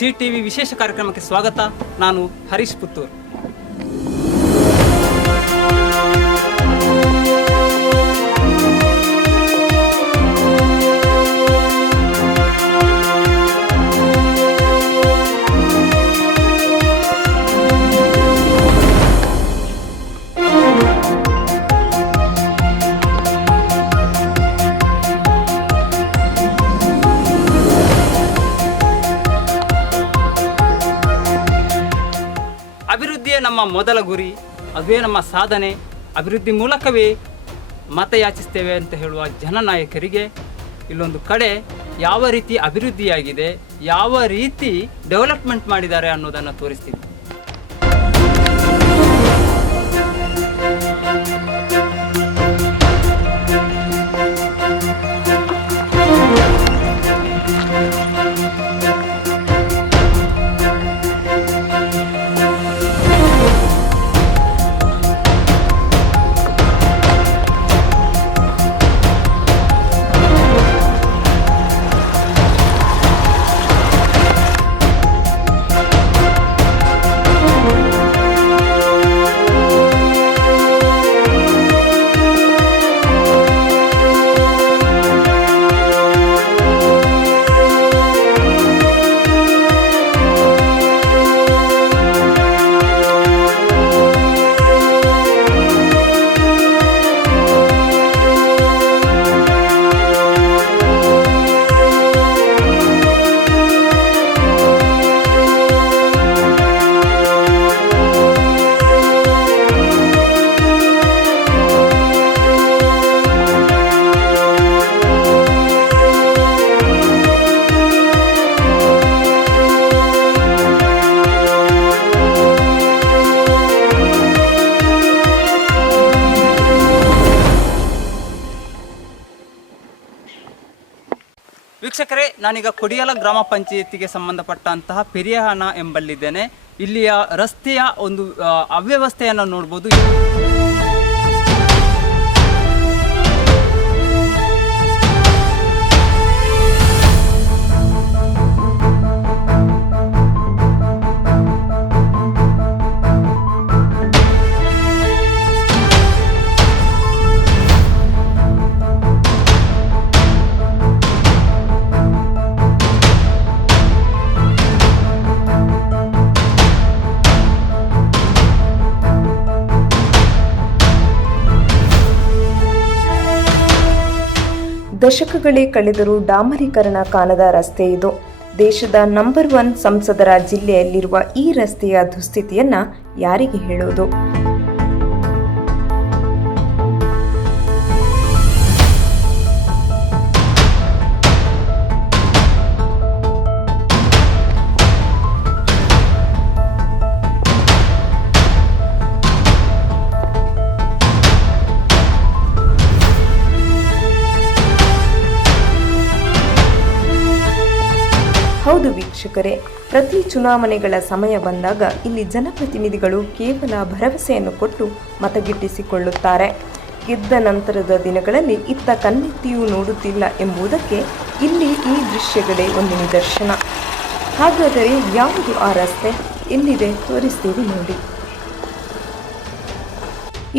CTV ವಿಶೇಷ ಕಾರ್ಯಕ್ರಮಕ್ಕೆ ಸ್ವಾಗತ. ನಾನು ಹರೀಶ್ ಪುತ್ತೂರ್. ಅಭಿವೃದ್ಧಿಯೇ ನಮ್ಮ ಮೊದಲ ಗುರಿ, ಅದುವೇ ನಮ್ಮ ಸಾಧನೆ. ಅಭಿವೃದ್ಧಿ ಮೂಲಕವೇ ಮತ ಯಾಚಿಸ್ತೇವೆ ಅಂತ ಹೇಳುವ ಜನನಾಯಕರಿಗೆ ಇಲ್ಲೊಂದು ಕಡೆ ಯಾವ ರೀತಿ ಅಭಿವೃದ್ಧಿಯಾಗಿದೆ, ಯಾವ ರೀತಿ ಡೆವಲಪ್ಮೆಂಟ್ ಮಾಡಿದ್ದಾರೆ ಅನ್ನೋದನ್ನು ತೋರಿಸ್ತೀವಿ. ವೀಕ್ಷಕರೇ, ನಾನೀಗ ಕೊಡಿಯಾಲ ಗ್ರಾಮ ಪಂಚಾಯತಿಗೆ ಸಂಬಂಧಪಟ್ಟಂತಹ ಪೆರಿಯಹಾನ ಎಂಬಲ್ಲಿದ್ದೇನೆ. ಇಲ್ಲಿಯ ರಸ್ತೆಯ ಒಂದು ಅವ್ಯವಸ್ಥೆಯನ್ನು ನೋಡ್ಬೋದು. ದಶಕಗಳೇ ಕಳೆದರೂ ಡಾಮರೀಕರಣ ಕಾಣದ ರಸ್ತೆ ಇದು. ದೇಶದ ನಂಬರ್ 1 ಸಂಸದರ ಜಿಲ್ಲೆಯಲ್ಲಿರುವ ಈ ರಸ್ತೆಯ ದುಸ್ಥಿತಿಯನ್ನ ಯಾರಿಗೆ ಹೇಳೋದು? ಹೌದು ವೀಕ್ಷಕರೇ, ಪ್ರತಿ ಚುನಾವಣೆಗಳ ಸಮಯ ಬಂದಾಗ ಇಲ್ಲಿ ಜನಪ್ರತಿನಿಧಿಗಳು ಕೇವಲ ಭರವಸೆಯನ್ನು ಕೊಟ್ಟು ಮತಗಿಟ್ಟಿಸಿಕೊಳ್ಳುತ್ತಾರೆ. ಗೆದ್ದ ನಂತರದ ದಿನಗಳಲ್ಲಿ ಇತ್ತ ಕಣ್ಣೆತ್ತಿಯೂ ನೋಡುತ್ತಿಲ್ಲ ಎಂಬುದಕ್ಕೆ ಇಲ್ಲಿ ಈ ದೃಶ್ಯಗಳೇ ಒಂದು ನಿದರ್ಶನ. ಹಾಗಾದರೆ ಯಾವುದು ಆ ರಸ್ತೆ? ಎಲ್ಲಿದೆ ತೋರಿಸ್ತೀವಿ ನೋಡಿ.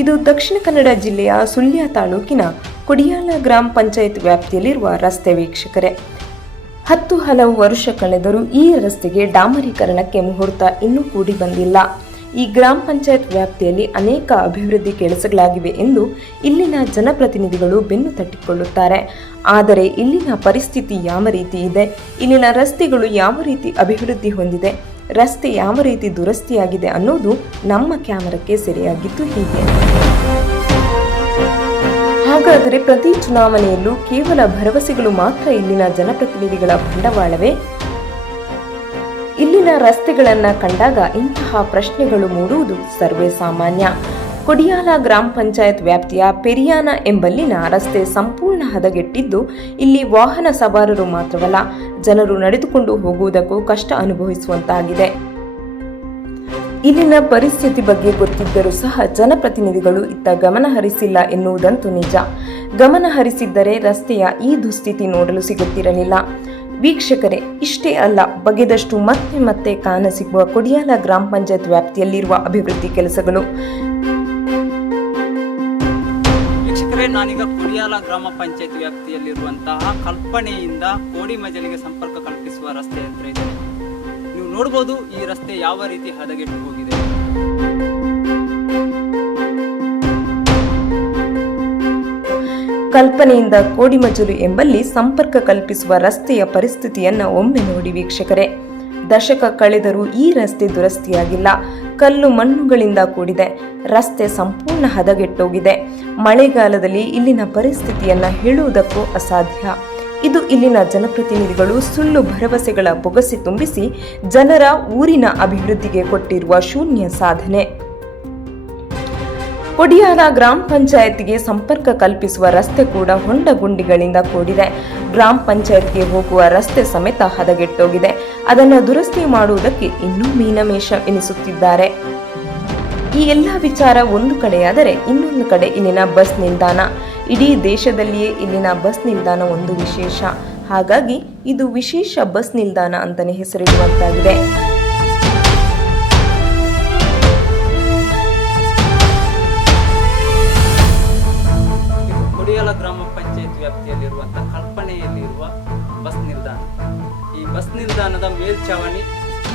ಇದು ದಕ್ಷಿಣ ಕನ್ನಡ ಜಿಲ್ಲೆಯ ಸುಳ್ಯ ತಾಲೂಕಿನ ಕೊಡಿಯಾಲ ಗ್ರಾಮ ಪಂಚಾಯತ್ ವ್ಯಾಪ್ತಿಯಲ್ಲಿರುವ ರಸ್ತೆ ವೀಕ್ಷಕರೇ. 10 ಹಲವು ವರ್ಷ ಕಳೆದರೂ ಈ ರಸ್ತೆಗೆ ಡಾಮರೀಕರಣಕ್ಕೆ ಮುಹೂರ್ತ ಇನ್ನೂ ಕೂಡಿ ಬಂದಿಲ್ಲ. ಈ ಗ್ರಾಮ ಪಂಚಾಯತ್ ವ್ಯಾಪ್ತಿಯಲ್ಲಿ ಅನೇಕ ಅಭಿವೃದ್ಧಿ ಕೆಲಸಗಳಾಗಿವೆ ಎಂದು ಇಲ್ಲಿನ ಜನಪ್ರತಿನಿಧಿಗಳು ಬೆನ್ನು ತಟ್ಟಿಕೊಳ್ಳುತ್ತಾರೆ. ಆದರೆ ಇಲ್ಲಿನ ಪರಿಸ್ಥಿತಿ ಯಾವ ರೀತಿ ಇದೆ, ಇಲ್ಲಿನ ರಸ್ತೆಗಳು ಯಾವ ರೀತಿ ಅಭಿವೃದ್ಧಿ ಹೊಂದಿದೆ, ರಸ್ತೆ ಯಾವ ರೀತಿ ದುರಸ್ತಿಯಾಗಿದೆ ಅನ್ನೋದು ನಮ್ಮ ಕ್ಯಾಮರಾಕ್ಕೆ ಸೆರೆಯಾಗಿದ್ದು ಹೀಗೆ. ಹಾಗಾದರೆ ಪ್ರತಿ ಚುನಾವಣೆಯಲ್ಲೂ ಕೇವಲ ಭರವಸೆಗಳು ಮಾತ್ರ ಇಲ್ಲಿನ ಜನಪ್ರತಿನಿಧಿಗಳ ಬಂಡವಾಳವೇ? ಇಲ್ಲಿನ ರಸ್ತೆಗಳನ್ನು ಕಂಡಾಗ ಇಂತಹ ಪ್ರಶ್ನೆಗಳು ಮೂಡುವುದು ಸರ್ವೇ ಸಾಮಾನ್ಯ. ಕೊಡಿಯಾಲ ಗ್ರಾಮ ಪಂಚಾಯತ್ ವ್ಯಾಪ್ತಿಯ ಪೆರಿಯಾನ ಎಂಬಲ್ಲಿನ ರಸ್ತೆ ಸಂಪೂರ್ಣ ಹದಗೆಟ್ಟಿದ್ದು, ಇಲ್ಲಿ ವಾಹನ ಸವಾರರು ಮಾತ್ರವಲ್ಲ, ಜನರು ನಡೆದುಕೊಂಡು ಹೋಗುವುದಕ್ಕೂ ಕಷ್ಟ ಅನುಭವಿಸುವಂತಾಗಿದೆ. ಇಲ್ಲಿನ ಪರಿಸ್ಥಿತಿ ಬಗ್ಗೆ ಗೊತ್ತಿದ್ದರೂ ಸಹ ಜನಪ್ರತಿನಿಧಿಗಳು ಇತ್ತ ಗಮನ ಹರಿಸಿಲ್ಲ ಎನ್ನುವುದಂತೂ ನಿಜ. ಗಮನ ಹರಿಸಿದ್ದರೆ ರಸ್ತೆಯ ಈ ದುಸ್ಥಿತಿ ನೋಡಲು ಸಿಗುತ್ತಿರಲಿಲ್ಲ. ವೀಕ್ಷಕರೇ, ಇಷ್ಟೇ ಅಲ್ಲ, ಬಗೆದಷ್ಟು ಮತ್ತೆ ಮತ್ತೆ ಕಾಣಸಿಗುವ ಕೊಡಿಯಾಲ ಗ್ರಾಮ ಪಂಚಾಯತ್ ವ್ಯಾಪ್ತಿಯಲ್ಲಿರುವ ಅಭಿವೃದ್ಧಿ ಕೆಲಸಗಳು. ವೀಕ್ಷಕರೇ, ನಾನೀಗ ಕೊಡಿಯಾಲ ಗ್ರಾಮ ಪಂಚಾಯತ್ ವ್ಯಾಪ್ತಿಯಲ್ಲಿರುವಂತಹ ಕಲ್ಪನೆಯಿಂದ ಕೋಡಿಮಜಲಿಗೆ ಸಂಪರ್ಕ ಕಲ್ಪಿಸುವ ರಸ್ತೆ ಹತ್ರ ಇದ್ದೇನೆ. ನೀವು ನೋಡಬಹುದು ಈ ರಸ್ತೆ ಯಾವ ರೀತಿ ಹದಗೆಟ್ಟು ಹೋಗಿದೆ. ಕಲ್ಪನೆಯಿಂದ ಕೋಡಿಮಜಲು ಎಂಬಲ್ಲಿ ಸಂಪರ್ಕ ಕಲ್ಪಿಸುವ ರಸ್ತೆಯ ಪರಿಸ್ಥಿತಿಯನ್ನ ಒಮ್ಮೆ ನೋಡಿ ವೀಕ್ಷಕರೇ. ದಶಕ ಕಳೆದರೂ ಈ ರಸ್ತೆ ದುರಸ್ತಿಯಾಗಿಲ್ಲ. ಕಲ್ಲು ಮಣ್ಣುಗಳಿಂದ ಕೂಡಿದೆ. ರಸ್ತೆ ಸಂಪೂರ್ಣ ಹದಗೆಟ್ಟೋಗಿದೆ. ಮಳೆಗಾಲದಲ್ಲಿ ಇಲ್ಲಿನ ಪರಿಸ್ಥಿತಿಯನ್ನ ಹೇಳುವುದಕ್ಕೂ ಅಸಾಧ್ಯ. ಇದು ಇಲ್ಲಿನ ಜನಪ್ರತಿನಿಧಿಗಳು ಸುಳ್ಳು ಭರವಸೆಗಳ ಬೊಗಸೆ ತುಂಬಿಸಿ ಜನರ ಊರಿನ ಅಭಿವೃದ್ಧಿಗೆ ಕೊಟ್ಟಿರುವ ಶೂನ್ಯ ಸಾಧನೆ. ಕೊಡಿಯಾಲ ಗ್ರಾಮ ಪಂಚಾಯತ್ಗೆ ಸಂಪರ್ಕ ಕಲ್ಪಿಸುವ ರಸ್ತೆ ಕೂಡ ಹೊಂಡ ಗುಂಡಿಗಳಿಂದ ಕೂಡಿದೆ. ಗ್ರಾಮ ಪಂಚಾಯತ್ಗೆ ಹೋಗುವ ರಸ್ತೆ ಸಮೇತ ಹದಗೆಟ್ಟೋಗಿದೆ. ಅದನ್ನು ದುರಸ್ತಿ ಮಾಡುವುದಕ್ಕೆ ಇನ್ನೂ ಮೀನಮೇಷ ಎನಿಸುತ್ತಿದ್ದಾರೆ. ಈ ಎಲ್ಲ ವಿಚಾರ ಒಂದು ಕಡೆಯಾದರೆ, ಇನ್ನೊಂದು ಕಡೆ ಇಲ್ಲಿನ ಬಸ್ ನಿಲ್ದಾಣ. ಇಡೀ ದೇಶದಲ್ಲಿಯೇ ಇಲ್ಲಿನ ಬಸ್ ನಿಲ್ದಾಣ ಒಂದು ವಿಶೇಷ. ಹಾಗಾಗಿ ಇದು ವಿಶೇಷ ಬಸ್ ನಿಲ್ದಾಣ ಅಂತಾನೆ ಹೆಸರಿಡುವಂತಾಗಿದೆ. ಕೊಡಿಯಾಲ ಗ್ರಾಮ ಪಂಚಾಯತ್ ವ್ಯಾಪ್ತಿಯಲ್ಲಿರುವಂತಹ ಕಲ್ಪನೆಯಲ್ಲಿರುವ ಬಸ್ ನಿಲ್ದಾಣ. ಈ ಬಸ್ ನಿಲ್ದಾಣದ ಮೇಲ್ಛಾವಣಿ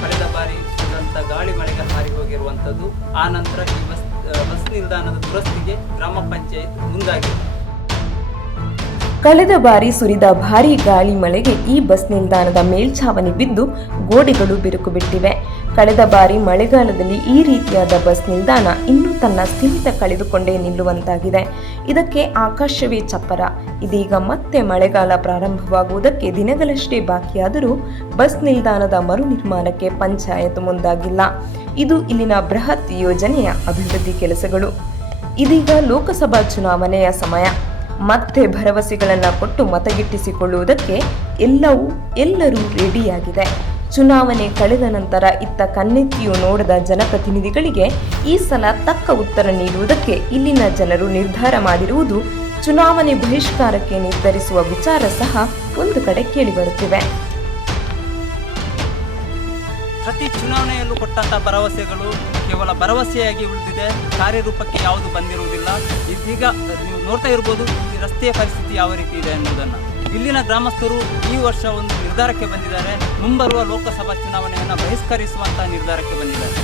ಕಳೆದ ಬಾರಿ ಸುರಿದಂತ ಗಾಳಿ ಮಳೆಗೆ ಹಾರಿ ಹೋಗಿರುವಂಥದ್ದು. ಆ ನಂತರ ಈ ಬಸ್ ನಿಲ್ದಾಣದ ದುರಸ್ತಿಗೆ ಗ್ರಾಮ ಪಂಚಾಯತ್ ಮುಂದಾಗಿದೆ. ಕಳೆದ ಬಾರಿ ಸುರಿದ ಭಾರೀ ಗಾಳಿ ಮಳೆಗೆ ಈ ಬಸ್ ನಿಲ್ದಾಣದ ಮೇಲ್ಛಾವಣಿ ಬಿದ್ದು ಗೋಡೆಗಳು ಬಿರುಕು ಬಿಟ್ಟಿವೆ. ಕಳೆದ ಬಾರಿ ಮಳೆಗಾಲದಲ್ಲಿ ಈ ರೀತಿಯಾದ ಬಸ್ ನಿಲ್ದಾಣ ಇನ್ನೂ ತನ್ನ ಸ್ಥಿಮಿತ ಕಳೆದುಕೊಂಡೇ ನಿಲ್ಲುವಂತಾಗಿದೆ. ಇದಕ್ಕೆ ಆಕಾಶವೇ ಚಪ್ಪರ. ಇದೀಗ ಮತ್ತೆ ಮಳೆಗಾಲ ಪ್ರಾರಂಭವಾಗುವುದಕ್ಕೆ ದಿನಗಳಷ್ಟೇ ಬಾಕಿಯಾದರೂ ಬಸ್ ನಿಲ್ದಾಣದ ಮರು ನಿರ್ಮಾಣಕ್ಕೆ ಪಂಚಾಯತ್ ಮುಂದಾಗಿಲ್ಲ. ಇದು ಇಲ್ಲಿನ ಬೃಹತ್ ಯೋಜನೆಯ ಅಭಿವೃದ್ಧಿ ಕೆಲಸಗಳು. ಇದೀಗ ಲೋಕಸಭಾ ಚುನಾವಣೆಯ ಸಮಯ. ಮತ್ತೆ ಭರವಸೆಗಳನ್ನು ಕೊಟ್ಟು ಮತಗಿಟ್ಟಿಸಿಕೊಳ್ಳುವುದಕ್ಕೆ ಎಲ್ಲರೂ ರೆಡಿಯಾಗಿದೆ. ಚುನಾವಣೆ ಕಳೆದ ನಂತರ ಇತ್ತ ಕಣ್ಣೆತ್ತಿಯೂ ನೋಡದ ಜನಪ್ರತಿನಿಧಿಗಳಿಗೆ ಈ ಸಲ ತಕ್ಕ ಉತ್ತರ ನೀಡುವುದಕ್ಕೆ ಇಲ್ಲಿನ ಜನರು ನಿರ್ಧಾರ ಮಾಡಿರುವುದು ಚುನಾವಣೆ ಬಹಿಷ್ಕಾರಕ್ಕೆ ನಿರ್ಧರಿಸುವ ವಿಚಾರ ಸಹ ಒಂದು ಕಡೆ ಕೇಳಿಬರುತ್ತಿವೆ. ಪ್ರತಿ ಚುನಾವಣೆಯಲ್ಲೂ ಕೊಟ್ಟಂತಹ ಭರವಸೆಗಳು ಕೇವಲ ಭರವಸೆಯಾಗಿ ಉಳಿದಿದೆ. ಕಾರ್ಯರೂಪಕ್ಕೆ ಯಾವುದು ಬಂದಿರುವುದಿಲ್ಲ. ಇದೀಗ ನೀವು ನೋಡ್ತಾ ಇರ್ಬೋದು ಈ ರಸ್ತೆಯ ಪರಿಸ್ಥಿತಿ ಯಾವ ರೀತಿ ಇದೆ ಎನ್ನುವುದನ್ನು. ಇಲ್ಲಿನ ಗ್ರಾಮಸ್ಥರು ಈ ವರ್ಷ ಒಂದು ನಿರ್ಧಾರಕ್ಕೆ ಬಂದಿದ್ದಾರೆ. ಮುಂಬರುವ ಲೋಕಸಭಾ ಚುನಾವಣೆಯನ್ನು ಬಹಿಷ್ಕರಿಸುವಂತಹ ನಿರ್ಧಾರಕ್ಕೆ ಬಂದಿದ್ದಾರೆ.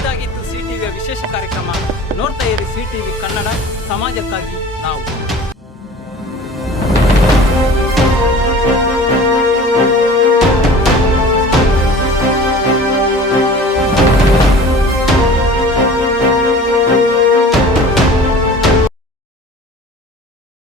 ಇದಾಗಿತ್ತು ಸಿಟಿವಿಯ ವಿಶೇಷ ಕಾರ್ಯಕ್ರಮ. ನೋಡ್ತಾ ಇರಿ ಸಿಟಿವಿ ಕನ್ನಡ, ಸಮಾಜಕ್ಕಾಗಿ ನಾವು.